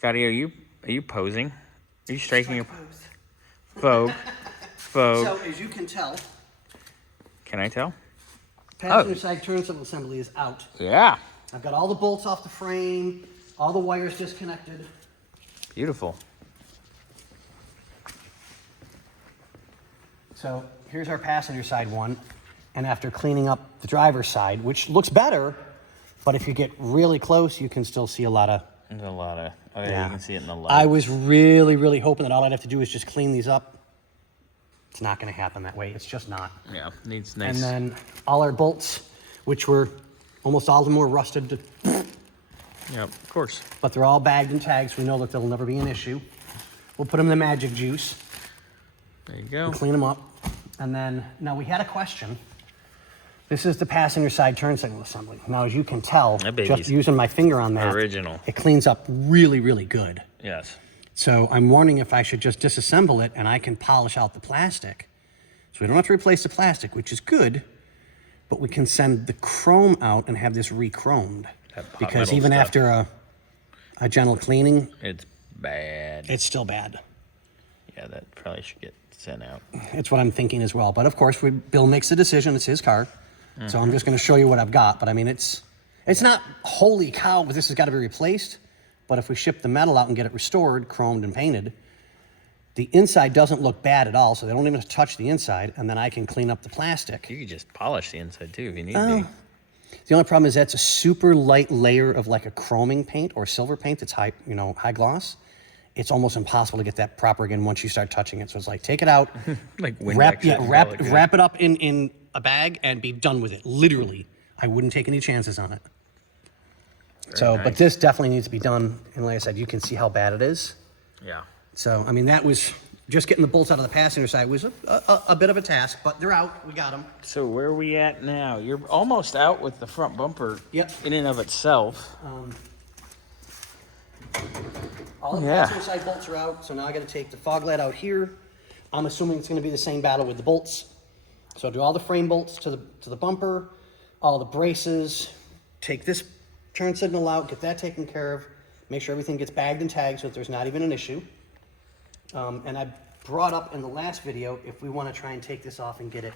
Scotty, are you posing? Are you striking a pose? Vogue. So, as you can tell... Can I tell? Passenger side turn signal assembly is out. Yeah. I've got all the bolts off the frame, all the wires disconnected. Beautiful. So here's our passenger side one. And after cleaning up the driver's side, which looks better, but if you get really close, you can still see a lot of... There's a lot of... Oh, yeah, you can see it in the light. I was really, really hoping that all I'd have to do is just clean these up. It's not going to happen that way. It's just not. Yeah, needs nice... And then all our bolts, which were almost all of them were rusted. Yeah, of course. But they're all bagged and tagged, so we know that they'll never be an issue. We'll put them in the magic juice. There you go. And clean them up. And then, now we had a question. This is the passenger side turn signal assembly. Now, as you can tell, just using my finger on that, original. It cleans up really, really good. Yes. So I'm wondering if I should just disassemble it and I can polish out the plastic. So we don't have to replace the plastic, which is good, but we can send the chrome out and have this re-chromed. Because even after a gentle cleaning, it's bad. It's still bad. Yeah, that probably should get sent out. It's what I'm thinking as well. But of course, Bill makes the decision. It's his car. So I'm just going to show you what I've got. But I mean, it's not holy cow, but this has got to be replaced. But if we ship the metal out and get it restored, chromed and painted, the inside doesn't look bad at all. So they don't even have to touch the inside. And then I can clean up the plastic. You could just polish the inside too if you need to. The only problem is that's a super light layer of like a chroming paint or silver paint that's high gloss. It's almost impossible to get that proper again once you start touching it. So it's like, take it out, like wrap it up in a bag and be done with it. Literally, I wouldn't take any chances on it. Very nice. But this definitely needs to be done. And like I said, you can see how bad it is. Yeah. So, I mean, that was just getting the bolts out of the passenger side was a bit of a task, but they're out. We got them. So where are we at now? You're almost out with the front bumper. Yep. In and of itself. All the passenger side bolts are out, so now I got to take the fog light out here. I'm assuming it's going to be the same battle with the bolts. So I'll do all the frame bolts to the bumper, all the braces, take this turn signal out, get that taken care of, make sure everything gets bagged and tagged so that there's not even an issue. And I brought up in the last video if we want to try and take this off and get it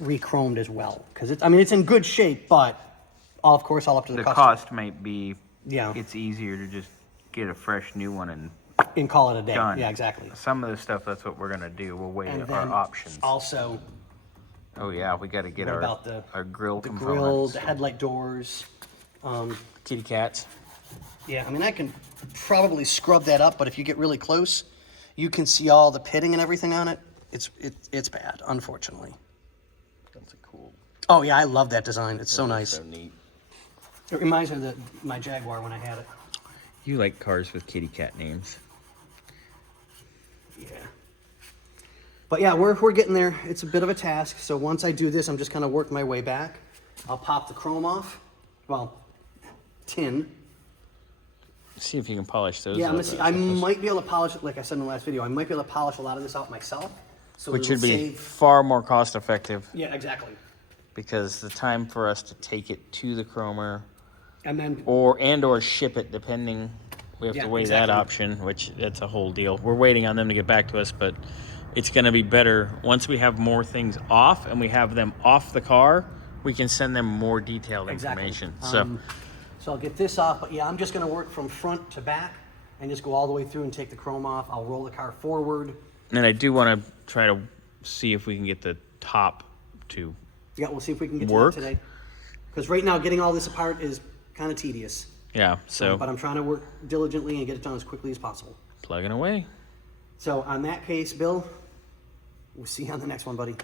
re-chromed as well. Because it's in good shape, but of course all up to the customer. The cost might be, yeah, it's easier to just get a fresh new one and call it a day. Done. Yeah, exactly. Some of the stuff, that's what we're going to do. We'll weigh our options. Also, oh yeah, we got to get our grill components. The grill, the headlight doors. Kitty cats. Yeah, I mean, I can probably scrub that up, but if you get really close, you can see all the pitting and everything on it. It's bad, unfortunately. That's a cool. Oh yeah, I love that design. It's so nice. So neat. It reminds me of my Jaguar when I had it. You like cars with kitty cat names. Yeah. But yeah, we're getting there. It's a bit of a task. So once I do this, I'm just kind of working my way back. I'll pop the chrome off. Well, tin. See if you can polish those. Yeah, I'm gonna see. I might be able to polish it, like I said in the last video. I might be able to polish a lot of this out myself. So which would be far more cost effective. Yeah, exactly. Because the time for us to take it to the chromer and then or ship it, depending, we have to weigh that option, which that's a whole deal. We're waiting on them to get back to us, but it's going to be better once we have more things off and we have them off the car. We can send them more detailed information. So I'll get this off, but yeah, I'm just going to work from front to back and just go all the way through and take the chrome off. I'll roll the car forward. And I do want to try to see if we can get the top to we'll see if we can get to that today. Because right now, getting all this apart is kind of tedious. Yeah, so. But I'm trying to work diligently and get it done as quickly as possible. Plugging away. So on that case, Bill, we'll see you on the next one, buddy.